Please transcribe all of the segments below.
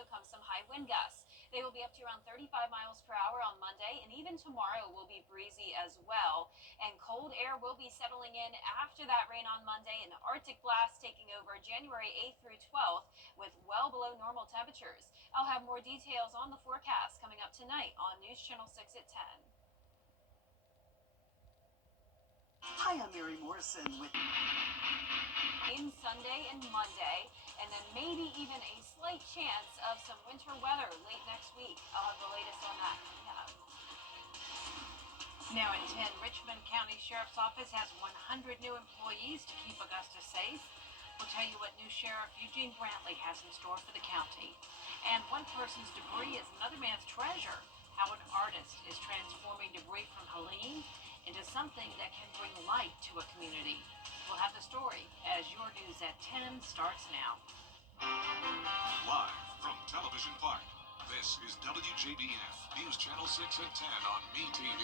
also come some high wind gusts. They will be up to around 35 miles per hour on Monday, and even tomorrow will be breezy as well. And cold air will be settling in after that rain on Monday, and the Arctic blast taking over January 8th through 12th with well below normal temperatures. I'll have more details on the forecast coming up tonight on News Channel 6 at 10. Hi, I'm Mary Morrison with In Sunday and Monday, and then maybe even a slight chance of some winter weather late next week. I'll have the latest on that coming up. Now at 10, Richmond County Sheriff's Office has 100 new employees to keep Augusta safe. We'll tell you what new Sheriff Eugene Brantley has in store for the county. And one person's debris is another man's treasure. How an artist is transforming debris from Helene into something that can bring light to a community. We'll have the story as your news at 10 starts now. Live from Television Park, this is WJBF News Channel 6 at 10 on MeTV.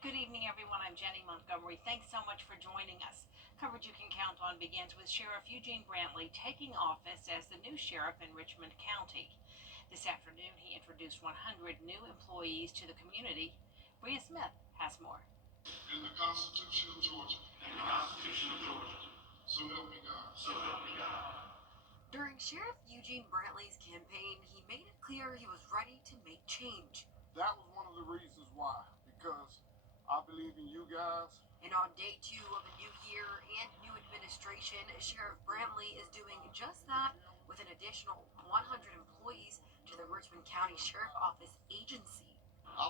Good evening, everyone. I'm Jenny Montgomery. Thanks so much for joining us. Coverage you can count on begins with Sheriff Eugene Brantley taking office as the new sheriff in Richmond County. This afternoon, he introduced 100 new employees to the community. Bria Smith has more. And the Constitution of Georgia. And the Constitution of Georgia. So help me God. So help me God. During Sheriff Eugene Brantley's campaign, he made it clear he was ready to make change. That was one of the reasons why. Because I believe in you guys. And on day 2 of a new year and new administration, Sheriff Brantley is doing just that with an additional 100 employees to the Richmond County Sheriff Office agency. I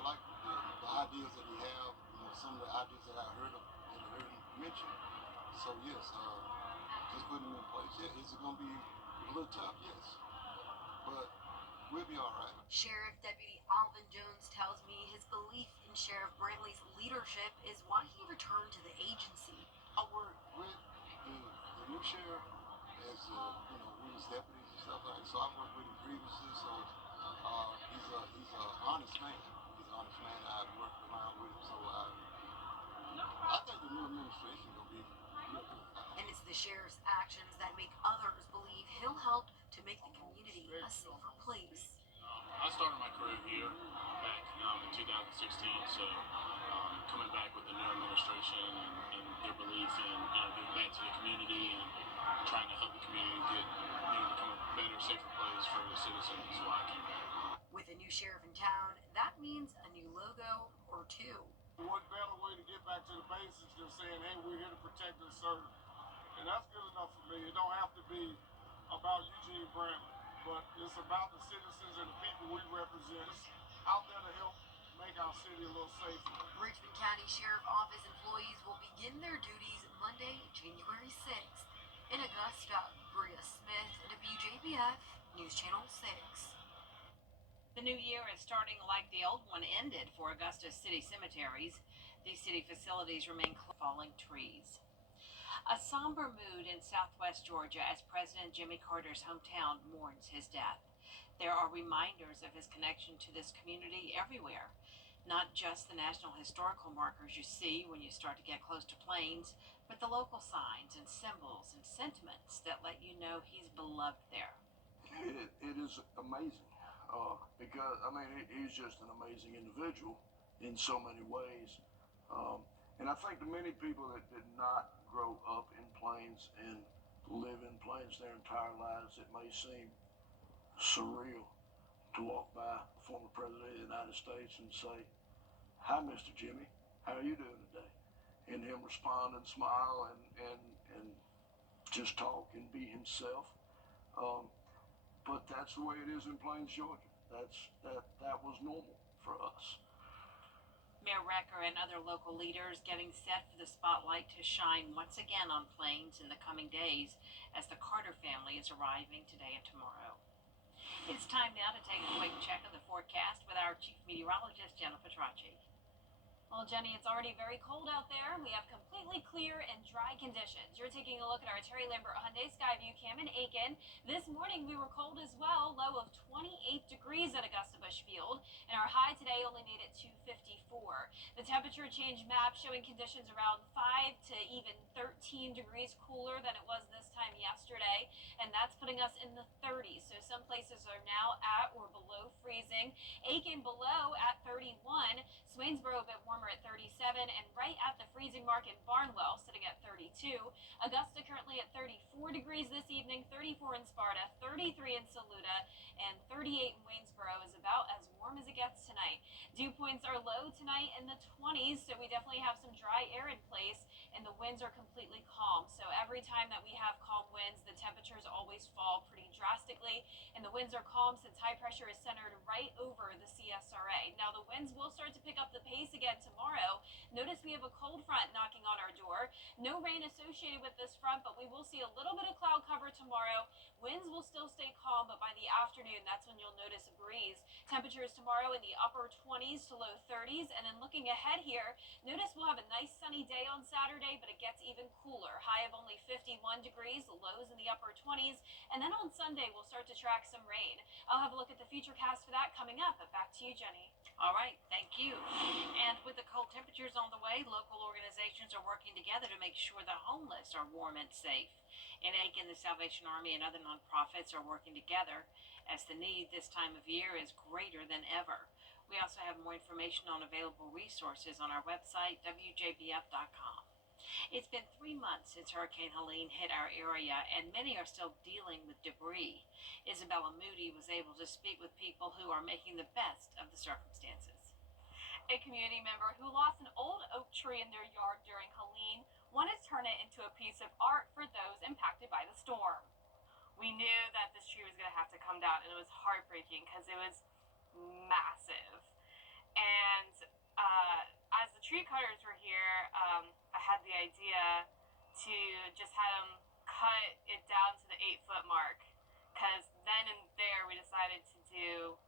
like the ideas that he have, some of the ideas that I heard him mention. So yes, just putting them in place. Yeah, is it going to be a little tough? Yes, but we'll be all right. Sheriff Deputy Alvin Jones tells me his belief in Sheriff Brantley's leadership is why he returned to the agency. I worked with the new sheriff as with his deputies and stuff like that. So I worked with him previously. So he's a honest man. He's an honest man. I've worked around with him. So I think the new administration will be real good. And it's the sheriff's actions that make others believe he'll help to make the community a safer place. I started my career here back in 2016, so coming back with the new administration and their belief in giving back to the community and trying to help the community become a better, safer place for the citizens, so I came back. With a new sheriff in town, that means a new logo or two. What better way to get back to the basics than saying, hey, we're here to protect and serve. And that's good enough for me. It don't have to be about Eugene Brantley, but it's about the citizens and the people we represent out there to help make our city a little safer. Richmond County Sheriff Office employees will begin their duties Monday, January 6th. In Augusta, Bria Smith, WJBF News Channel 6. The new year is starting like the old one ended for Augusta's city cemeteries. These city facilities remain falling trees. A somber mood in southwest Georgia as President Jimmy Carter's hometown mourns his death. There are reminders of his connection to this community everywhere, not just the national historical markers you see when you start to get close to Plains, but the local signs and symbols and sentiments that let you know he's beloved there. It is amazing because, he's just an amazing individual in so many ways. And I think to many people that did not grow up in Plains and live in Plains their entire lives, it may seem surreal to walk by the former President of the United States and say, "Hi, Mr. Jimmy, how are you doing today?" And him respond and smile and just talk and be himself. But that's the way it is in Plains, Georgia. That was normal for us. Mayor Recker and other local leaders getting set for the spotlight to shine once again on Plains in the coming days as the Carter family is arriving today and tomorrow. It's time now to take a quick check of the forecast with our chief meteorologist, Jennifer Tracci. Well, Jenny, it's already very cold out there. We have completely clear and dry conditions. Your taking a look at our Terry Lambert Hyundai Skyview cam in Aiken. This morning we were cold as well, low of 28 degrees at Augusta Busch Field, and our high today only made it to 54. The temperature change map showing conditions around 5 to even 13 degrees cooler than it was this time yesterday, and that's putting us in the 30s. So some places are now at or below freezing. Aiken below at 31, Swainsboro a bit warmer at 37, and right at the freezing mark in Barnwell sitting at 32. Augusta currently at 34 degrees this evening, 34 in Sparta, 33 in Saluda, and 38 in Waynesboro is about as warm as it gets tonight. Dew points are low tonight in the 20s, so we definitely have some dry air in place, and the winds are completely calm. So every time that we have calm winds, the temperatures always fall pretty drastically, and the winds are calm since high pressure is centered right over the CSRA. Now the winds will start to pick up the pace again tomorrow. Notice we have a cold front knocking on our door. No rain associated with this front, but we will see a little bit of cloud cover tomorrow. Winds will still stay calm, but by the afternoon, that's when you'll notice a breeze. Temperatures tomorrow in the upper 20s to low 30s, and then looking ahead here, notice we'll have a nice sunny day on Saturday, but it gets even cooler. High of only 51 degrees, lows in the upper 20s, and then on Sunday we'll start to track some rain. I'll have a look at the futurecast for that coming up, but back to you, Jenny. All right, thank you. And with the cold temperatures on the way, local organizations are working together to make sure the homeless are warm and safe. In Aiken, the Salvation Army and other nonprofits are working together as the need this time of year is greater than ever. We also have more information on available resources on our website, WJBF.com. It's been 3 months since Hurricane Helene hit our area, and many are still dealing with debris. Isabella Moody was able to speak with people who are making the best of the circumstances. A community member who lost an old oak tree in their yard during Helene wanted to turn it into a piece of art for those impacted by the storm. We knew that this tree was going to have to come down, and it was heartbreaking because it was massive. And as the tree cutters were here, I had the idea to just have them cut it down to the 8-foot mark, because then and there we decided to do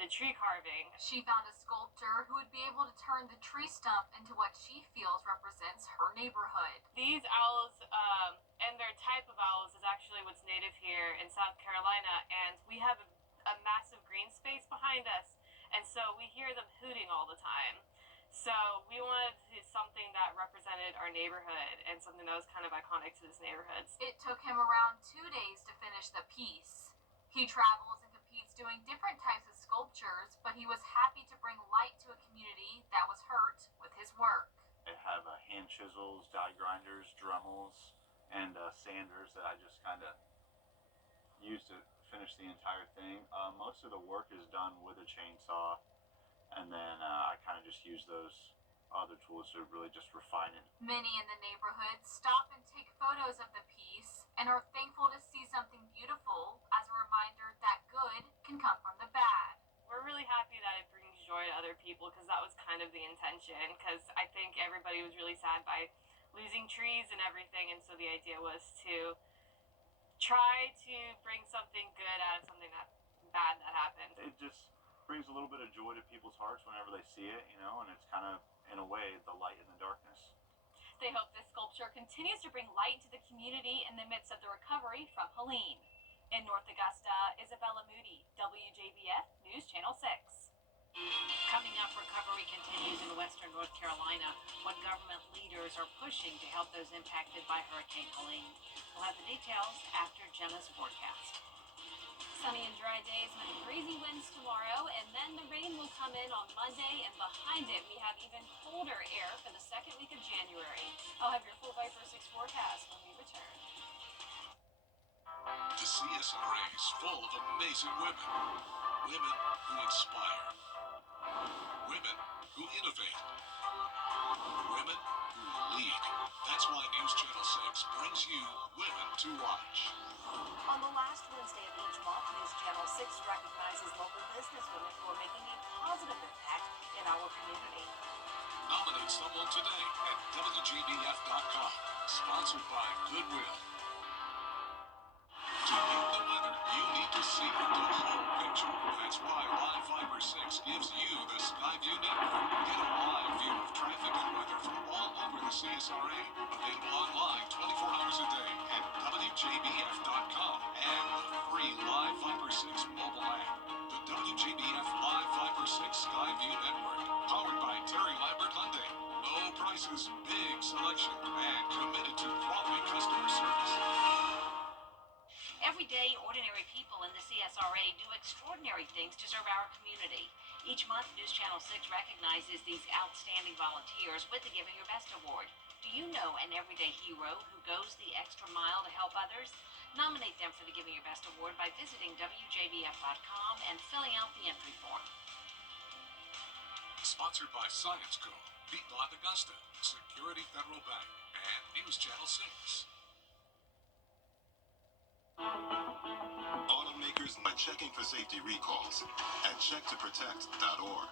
the tree carving. She found a sculptor who would be able to turn the tree stump into what she feels represents her neighborhood. These owls, and their type of owls, is actually what's native here in South Carolina, and we have a massive green space behind us, and so we hear them hooting all the time. So we wanted to do something that represented our neighborhood and something that was kind of iconic to this neighborhood. It took him around 2 days to finish the piece. He travels and competes doing different types of sculptures, but he was happy to bring light to a community that was hurt with his work. I have hand chisels, die grinders, Dremels, and sanders that I just kind of use to finish the entire thing. Most of the work is done with a chainsaw, and then I kind of just use those other tools to really just refine it. Many in the neighborhood stop and take photos of the piece and are thankful to see something beautiful as a reminder that good can come from the bad. We're really happy that it brings joy to other people, because that was kind of the intention, because I think everybody was really sad by losing trees and everything, and so the idea was to try to bring something good out of something that bad that happened. It just brings a little bit of joy to people's hearts whenever they see it, you know, and it's kind of, in a way, the light in the darkness. They hope this sculpture continues to bring light to the community in the midst of the recovery from Helene. In North Augusta, Isabella Moody, WJBF News Channel 6. Coming up, recovery continues in western North Carolina when government leaders are pushing to help those impacted by Hurricane Helene. We'll have the details after Jenna's forecast. Sunny and dry days with breezy winds tomorrow, and then the rain will come in on Monday, and behind it we have even colder air for the second week of January. I'll have your full Viper 6 forecast when we return. The CSRA is full of amazing women. Women who inspire. Women who innovate. Women who lead. That's why News Channel 6 brings you Women to Watch. On the last Wednesday of each month, News Channel 6 recognizes local businesswomen who are making a positive impact in our community. Nominate someone today at WJBF.com. Sponsored by Goodwill. To get the weather, you need to see the whole picture. That's why Live Fiber 6 gives you the Skyview network. Get a live view of traffic and weather from all over the CSRA. Available online 24 hours a day. Everyday, ordinary people in the CSRA do extraordinary things to serve our community. Each month, News Channel 6 recognizes these outstanding volunteers with the Giving Your Best Award. Do you know an everyday hero who goes the extra mile to help others? Nominate them for the Giving Your Best Award by visiting WJBF.com and filling out the entry form. Sponsored by Science Co., Piedmont Augusta, Security Federal Bank, and News Channel 6. Automakers are checking for safety recalls at checktoprotect.org.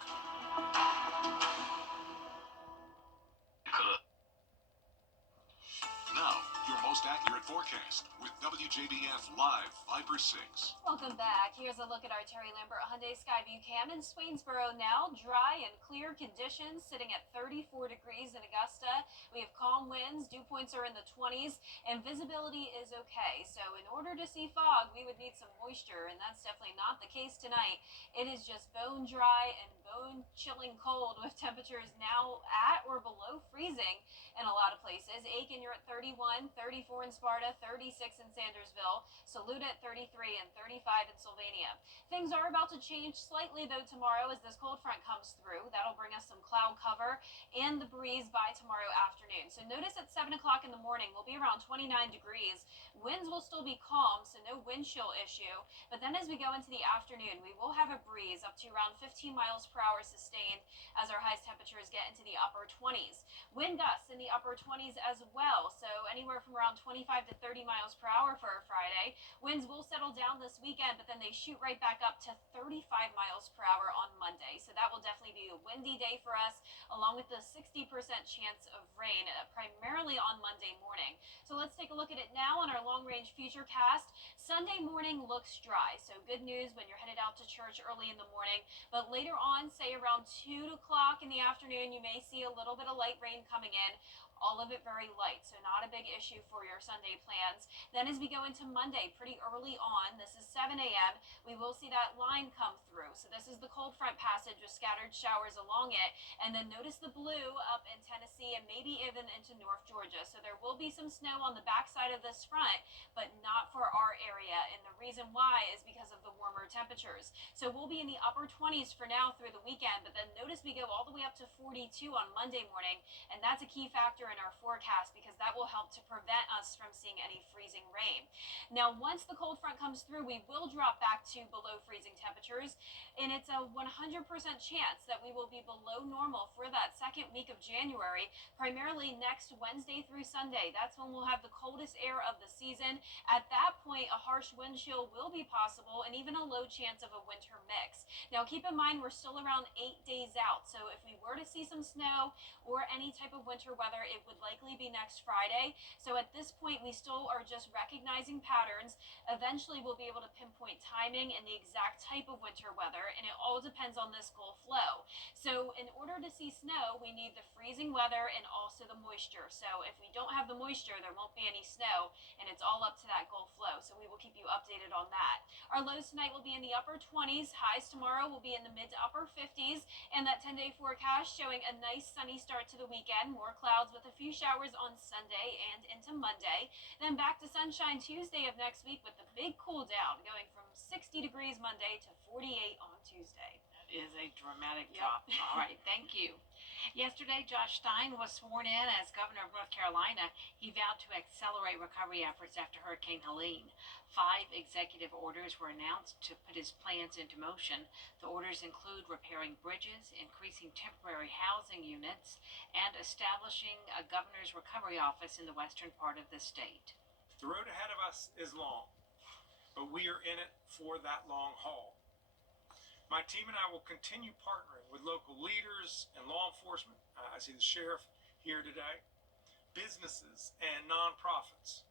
Now, your most accurate forecast with WJBF Live Viper 6. Welcome back. Here's a look at our Terry Lambert Hyundai Skyview Cam in Swainsboro now. Dry and clear conditions, sitting at 34 degrees in Augusta. We have calm winds, dew points are in the 20s, and visibility is okay. So in order to see fog, we would need some moisture, and that's definitely not the case tonight. It is just bone dry and bone chilling cold, with temperatures now at or below freezing in a lot of places. Aiken, you're at 31, 34 in Sparta, 36 in Sandersville, Saluda at 33, and 35 in Sylvania. Things are about to change slightly, though, tomorrow as this cold front comes through. That'll bring us some cloud cover and the breeze by tomorrow afternoon. So notice at 7 o'clock in the morning, we'll be around 29 degrees. Winds will still be calm, so no wind chill issue. But then as we go into the afternoon, we will have a breeze up to around 15 miles per hour sustained as our highest temperatures get into the upper 20s. Wind gusts in the upper 20s as well, so anywhere from around 25 to 30 miles per hour for a Friday. Winds will settle down this weekend, but then they shoot right back up to 35 miles per hour on Monday. So that will definitely be a windy day for us, along with the 60% chance of rain, primarily on Monday morning. So let's take a look at it now on our long-range futurecast. Sunday morning looks dry, so good news when you're headed out to church early in the morning. But later on, say around 2 o'clock in the afternoon, you may see a little bit of light rain coming in. All of it very light, so not a big issue for your Sunday plans. Then as we go into Monday, pretty early on, this is 7 a.m., we will see that line come through. So this is the cold front passage with scattered showers along it. And then notice the blue up in Tennessee and maybe even into North Georgia. So there will be some snow on the backside of this front, but not for our area. And the reason why is because of the warmer temperatures. So we'll be in the upper 20s for now through the weekend, but then notice we go all the way up to 42 on Monday morning. And that's a key factor in our forecast because that will help to prevent us from seeing any freezing rain. Now, once the cold front comes through, we will drop back to below freezing temperatures, and it's a 100% chance that we will be below normal for that second week of January, primarily next Wednesday through Sunday. That's when we'll have the coldest air of the season. At that point, a harsh wind chill will be possible and even a low chance of a winter mix. Now, keep in mind, we're still around 8 days out, so if we were to see some snow or any type of winter weather, it would likely be next Friday. So at this point, we still are just recognizing patterns. Eventually, we'll be able to pinpoint timing and the exact type of winter weather, and it all depends on this Gulf flow. So in order to see snow, we need the freezing weather and also the moisture. So if we don't have the moisture, there won't be any snow, and it's all up to that Gulf flow. So we will keep you updated on that. Our lows tonight will be in the upper 20s. Highs tomorrow will be in the mid to upper 50s, and that 10-day forecast showing a nice sunny start to the weekend. More clouds with a few showers on Sunday and into Monday. Then back to sunshine Tuesday of next week with the big cool down, going from 60 degrees Monday to 48 on Tuesday. That is a dramatic drop. All right, thank you. Yesterday, Josh Stein was sworn in as governor of North Carolina. He vowed to accelerate recovery efforts after Hurricane Helene. 5 executive orders were announced to put his plans into motion. The orders include repairing bridges, increasing temporary housing units, and establishing a governor's recovery office in the western part of the state. The road ahead of us is long, but we are in it for that long haul. My team and I will continue partnering with local leaders and law enforcement. I see the sheriff here today, businesses and nonprofits,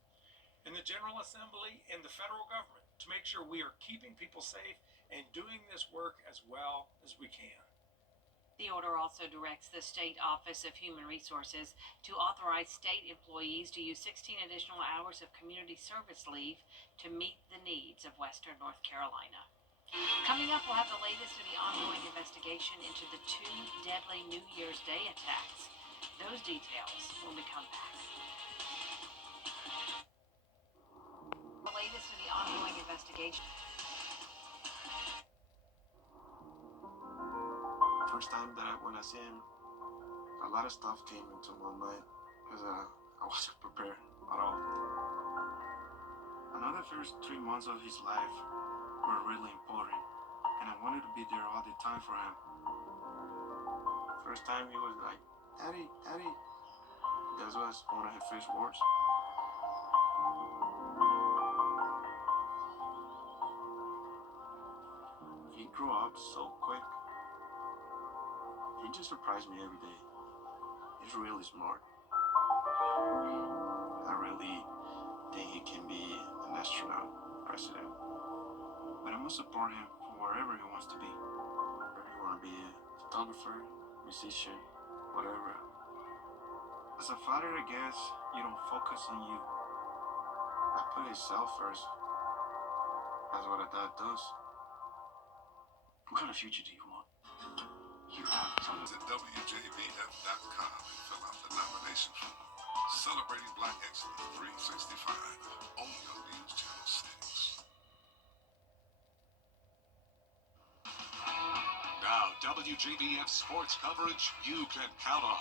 and the General Assembly and the federal government to make sure we are keeping people safe and doing this work as well as we can. The order also directs the State Office of Human Resources to authorize state employees to use 16 additional hours of community service leave to meet the needs of Western North Carolina. Coming up, we'll have the latest in the ongoing investigation into the 2 deadly New Year's Day attacks. Those details when we come back. The latest in the ongoing stage. First time when I see him, a lot of stuff came into my mind because I wasn't prepared at all. I know the first 3 months of his life were really important, and I wanted to be there all the time for him. First time he was like, "Daddy, Daddy." That was one of his first words. He grew up so quick. He just surprised me every day. He's really smart. I really think he can be an astronaut, president. But I'm gonna support him wherever he wants to be. Whether he wanna be a photographer, musician, whatever. As a father, I guess you don't focus on you. I put himself first. That's what a dad does. What kind of future do you want? You have to visit WJBF.com and fill out the nomination form. Celebrating Black Excellence 365, only on News Channel 6. Now, WJBF sports coverage you can count on.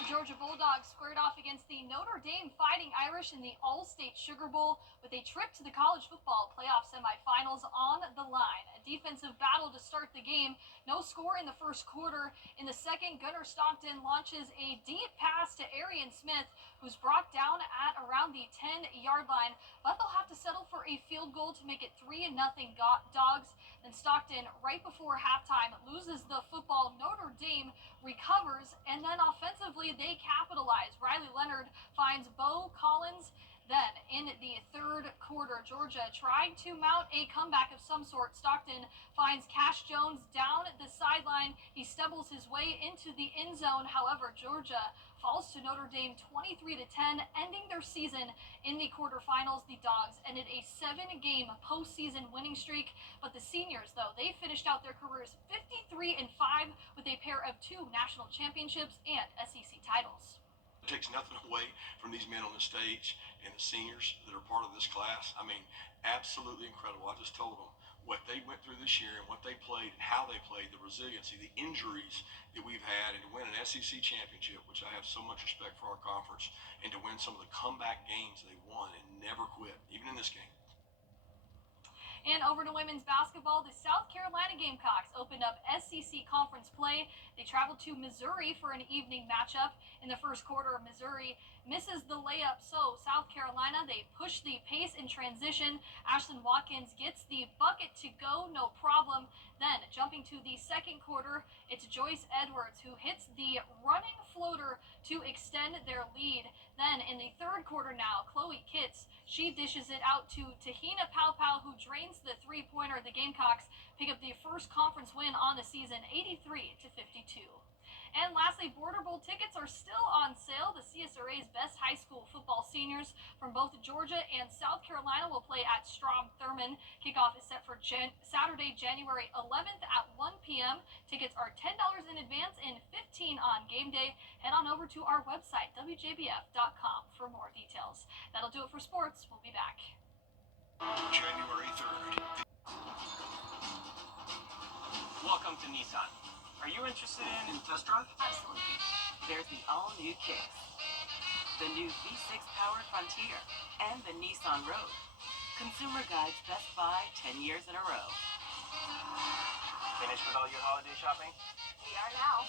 The Georgia Bulldogs squared off against the Notre Dame Fighting Irish in the All-State Sugar Bowl with a trip to the college football playoff semifinals on the line. A defensive battle to start the game. No score in the first quarter. In the second, Gunnar Stockton launches a deep pass to Arian Smith, who's brought down at around the 10-yard line. But they'll have to settle for a field goal to make it 3-0 Dogs. Then Stockton, right before halftime, loses the football. Notre Dame recovers, and then offensively they capitalize. Riley Leonard finds Bo Collins. Then in the third quarter, Georgia trying to mount a comeback of some sort. Stockton finds Cash Jones down the sideline. He stumbles his way into the end zone. However, Georgia falls to Notre Dame 23-10, ending their season in the quarterfinals. The Dogs ended a 7-game postseason winning streak, but the seniors, though, they finished out their careers 53-5 with a pair of 2 national championships and SEC titles. It takes nothing away from these men on the stage and the seniors that are part of this class. I mean, absolutely incredible. I just told them what they went through this year and what they played and how they played, the resiliency, the injuries that we've had, and to win an SEC championship, which I have so much respect for our conference, and to win some of the comeback games they won and never quit, even in this game. And over to women's basketball, the South Carolina Gamecocks opened up SEC conference play. They traveled to Missouri for an evening matchup. In the first quarter, Missouri misses the layup, so South Carolina, they push the pace in transition. Ashlyn Watkins gets the bucket to go, no problem. Then, jumping to the second quarter, it's Joyce Edwards who hits the running floater to extend their lead. Then, in the third quarter now, Chloe Kitts, she dishes it out to Tahina Paupau, who drains the three-pointer. The Gamecocks pick up the first conference win on the season, 83-52. And lastly, Border Bowl tickets are still on sale. The CSRA's best high school football seniors from both Georgia and South Carolina will play at Strom Thurmond. Kickoff is set for Saturday, January 11th at 1 p.m. Tickets are $10 in advance and $15 on game day. Head on over to our website, WJBF.com, for more details. That'll do it for sports. We'll be back. January 3rd. Welcome to Nissan. Are you interested in test drive? Absolutely. There's the all-new Kicks, the new V6 powered Frontier, and the Nissan Rogue. Consumer Guide's Best Buy 10 years in a row. Finished with all your holiday shopping? We are now.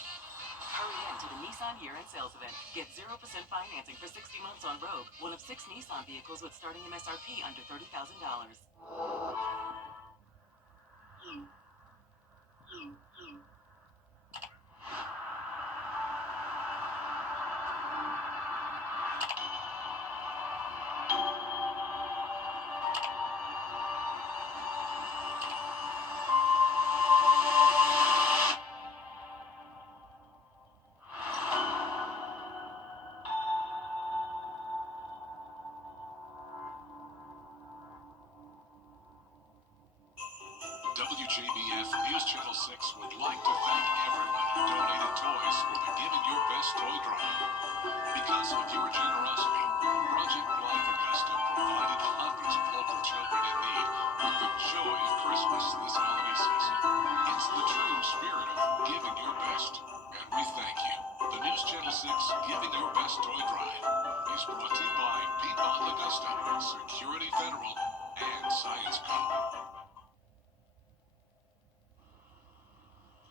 Hurry in to the Nissan year-end sales event. Get 0% financing for 60 months on Rogue, one of 6 Nissan vehicles with starting MSRP under $30,000. WJBF News Channel 6 would like to thank everyone who donated toys for the Giving Your Best toy drive. Because of your generosity, Project Life Augusta provided hundreds of local children in need with Having your best toy drive is brought to you by Piedmont Augusta, Security Federal, and Science Co.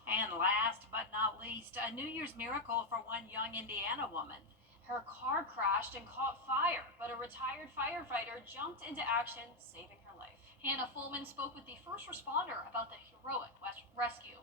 And last but not least, a New Year's miracle for one young Indiana woman. Her car crashed and caught fire, but a retired firefighter jumped into action, saving her life. Hannah Fullman spoke with the first responder about the heroic rescue.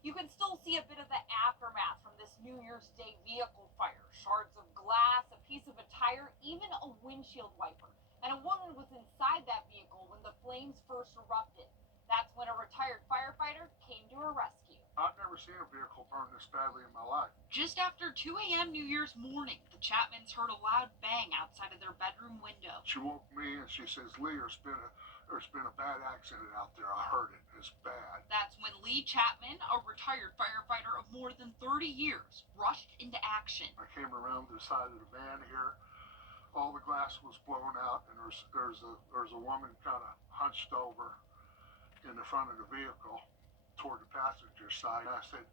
You can still see a bit of the aftermath from this New Year's Day vehicle fire. Shards of glass, a piece of a tire, even a windshield wiper. And a woman was inside that vehicle when the flames first erupted. That's when a retired firefighter came to her rescue. I've never seen a vehicle burn this badly in my life. Just after 2 a.m. New Year's morning, the Chapmans heard a loud bang outside of their bedroom window. She woke me and she says, "Lee, there's been a bad accident out there. I heard it. It's bad." That's when Lee Chapman, a retired firefighter of more than 30 years, rushed into action. I came around the side of the van here. All the glass was blown out, and there's a woman kind of hunched over in the front of the vehicle toward the passenger side. And I said,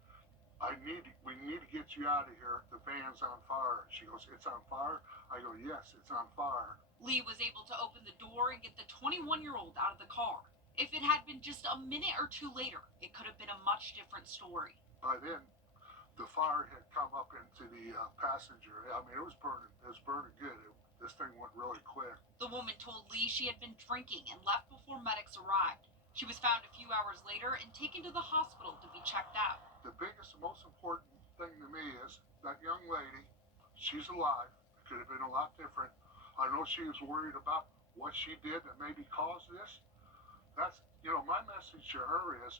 we need to get you out of here. The van's on fire. She goes, "It's on fire?" I go, "Yes, it's on fire." Lee was able to open the door and get the 21-year-old out of the car. If it had been just a minute or two later, it could have been a much different story. By then, the fire had come up into the passenger. I mean, it was burning good. This thing went really quick. The woman told Lee she had been drinking and left before medics arrived. She was found a few hours later and taken to the hospital to be checked out. The biggest, most important thing to me is that young lady, she's alive. It could have been a lot different. I know she was worried about what she did that maybe caused this. That's, my message to her is,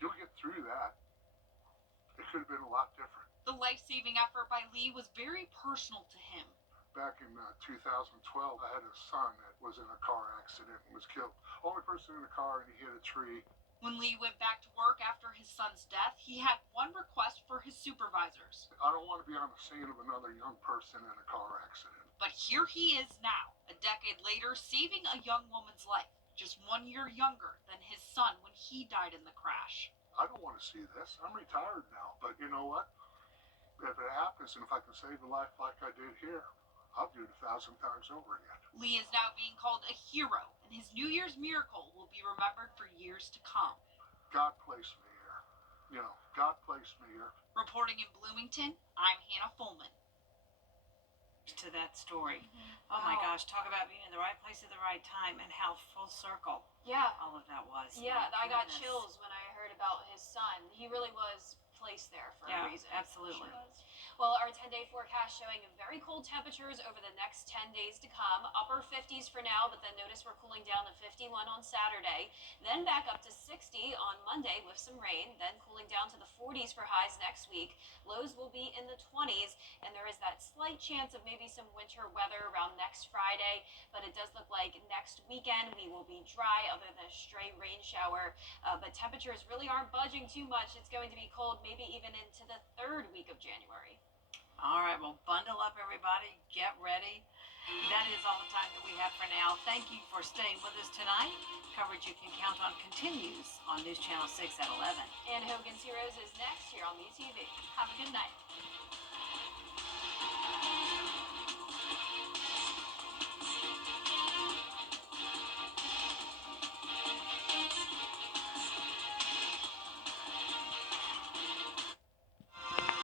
you'll get through that. It could have been a lot different. The life-saving effort by Lee was very personal to him. Back in 2012, I had a son that was in a car accident and was killed. Only person in the car, and he hit a tree. When Lee went back to work after his son's death, he had one request for his supervisors. I don't want to be on the scene of another young person in a car accident. But here he is now, a decade later, saving a young woman's life, just 1 year younger than his son when he died in the crash. I don't want to see this. I'm retired now, but you know what? If it happens and if I can save a life like I did here, I'll do it 1,000 times over again. Lee is now being called a hero, and his New Year's miracle will be remembered for years to come. God placed me here. God placed me here. Reporting in Bloomington, I'm Hannah Fullman. To that story. Oh my gosh, talk about being in the right place at the right time and how full circle Yeah. all of that was. Yeah, My I got goodness. chills when I heard about his son. He really was placed there for a reason. Absolutely. Well, our 10-day forecast showing very cold temperatures over the next 10 days to come. Upper 50s for now, but then notice we're cooling down to 51 on Saturday. Then back up to 60 on Monday with some rain. Then cooling down to the 40s for highs next week. Lows will be in the 20s, and there is that slight chance of maybe some winter weather around next Friday. But it does look like next weekend we will be dry other than a stray rain shower. But temperatures really aren't budging too much. It's going to be cold maybe even into the third week of January. All right, well, bundle up, everybody. Get ready. That is all the time that we have for now. Thank you for staying with us tonight. Coverage you can count on continues on News Channel 6 at 11. And Hogan's Heroes is next here on WTV. Have a good night.